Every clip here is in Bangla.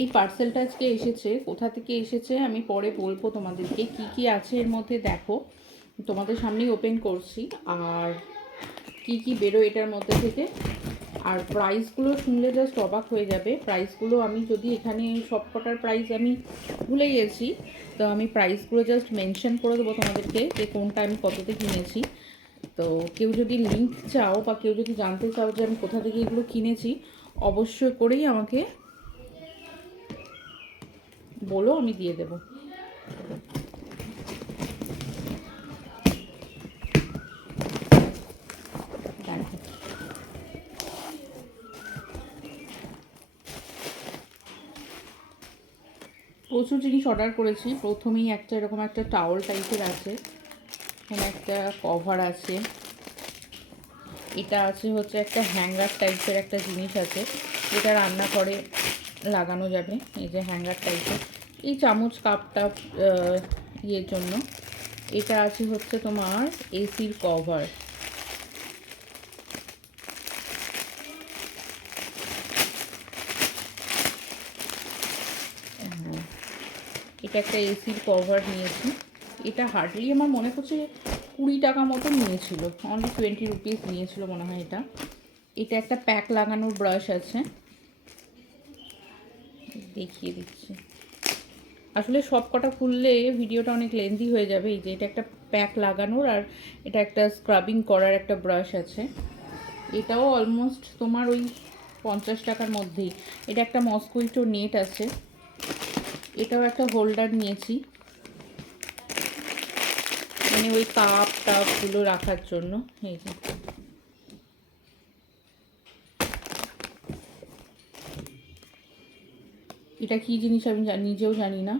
এই পার্সেলটা আজকে এসেছে, কোথা থেকে এসেছে আমি পরে বলব তোমাদেরকে। কি কি আছে এর মধ্যে দেখো, তোমাদের সামনেই ওপেন করছি। আর কি কি বেরো এটার মধ্যে থেকে। আর প্রাইসগুলো শুনলে জাস্ট অবাক হয়ে যাবে। প্রাইসগুলো আমি যদি এখানে সব কটার প্রাইস আমি ভুলে গেছি, তো আমি প্রাইসগুলো জাস্ট মেনশন করে দেবো তোমাদেরকে যে কোনটা আমি কততে কিনেছি। তো কেউ যদি লিঙ্ক চাও বা কেউ যদি জানতে চাও যে আমি কোথা থেকে এগুলো কিনেছি, অবশ্যই করেই আমাকে বলো, আমি দিয়ে দেবো। প্রচুর জিনিস অর্ডার করেছি। প্রথমেই একটা এরকম একটা টাওয়াল টাইপের আছে। এখানে একটা কভার আছে। এটা আছে হচ্ছে একটা হ্যাঙ্গার টাইপের একটা জিনিস আছে। যেটা রান্না করে, লাগানো যাবে। এই যে হ্যাঙ্গার টাইপের এই চামচ কাপটা ইয়ের জন্য। এটা আছে হচ্ছে তোমার এসির কভার। এটা একটা এসির কভার নিয়েছি। এটা হার্ডলি আমার মনে করছে কুড়ি টাকা মতো নিয়েছিল। অনলি টোয়েন্টি রুপিস নিয়েছিল মনে হয় এটা। এটা একটা প্যাক লাগানোর ব্রাশ আছে। দেখিয়ে দিচ্ছি। আসলে সব কটা খুললে ভিডিওটা অনেক লেন্দি হয়ে যাবে। এই যে এটা একটা প্যাক লাগানোর আর এটা একটা স্ক্রাবিং করার একটা ব্রাশ আছে। এটাও অলমোস্ট তোমার ওই পঞ্চাশ টাকার মধ্যেই। এটা একটা মস্কুইটো নেট আছে। এটাও একটা হোল্ডার নিয়েছি। মানে ওই কাপ টাপগুলো রাখার জন্য। এই যে। এটা কি জিনিস আমি নিজেও জানি না।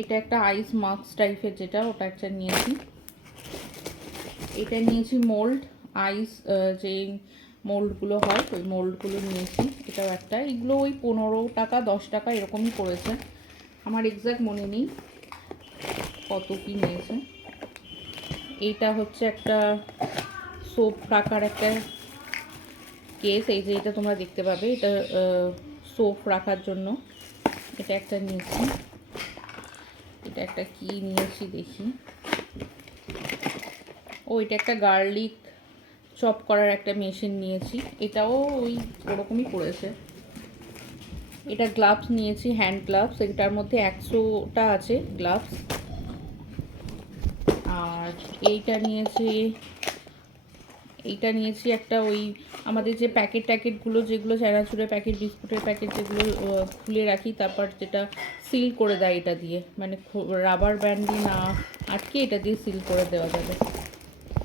এটা একটা আইস মাস্ক টাইপের যেটা, ওটা একটা নিয়েছি। এটা নিয়েছি মোল্ড আইস যে মোল্ডগুলো হয়, ওই মোল্ডগুলো নিয়েছি। এটাও একটা। এগুলো ওই পনেরো টাকা, দশ টাকা এরকমই পড়েছে। আমার এক্স্যাক্ট মনে নেই কত কি নিয়েছে। এইটা হচ্ছে একটা সোপ রাখার একটা কেস এই যে এটা তোমরা দেখতে পাবে, এটা সোপ রাখার জন্য। এটা একটা নিয়েছি। এটা একটা কি নিয়েছি দেখি। ও, এটা একটা গার্লিক চপ করার একটা মেশিন নিয়েছি। এটাও ওই ওরকমই পড়েছে। এটা গ্লাভস নিয়েছি হ্যান্ড গ্লাভস এটার মধ্যে একশোটা আছে গ্লাভস আর এইটা নিয়েছি এইটা নিয়েছি একটা ওই আমাদের যে প্যাকেট ট্যাকেটগুলো যেগুলো চানাচুরের প্যাকেট বিস্কুটের প্যাকেট যেগুলো খুলে রাখি, তারপর যেটা সিল করে দেয় এটা দিয়ে। মানে রাবার ব্যান্ড দিয়ে না আটকে এটা দিয়ে সিল করে দেওয়া যাবে।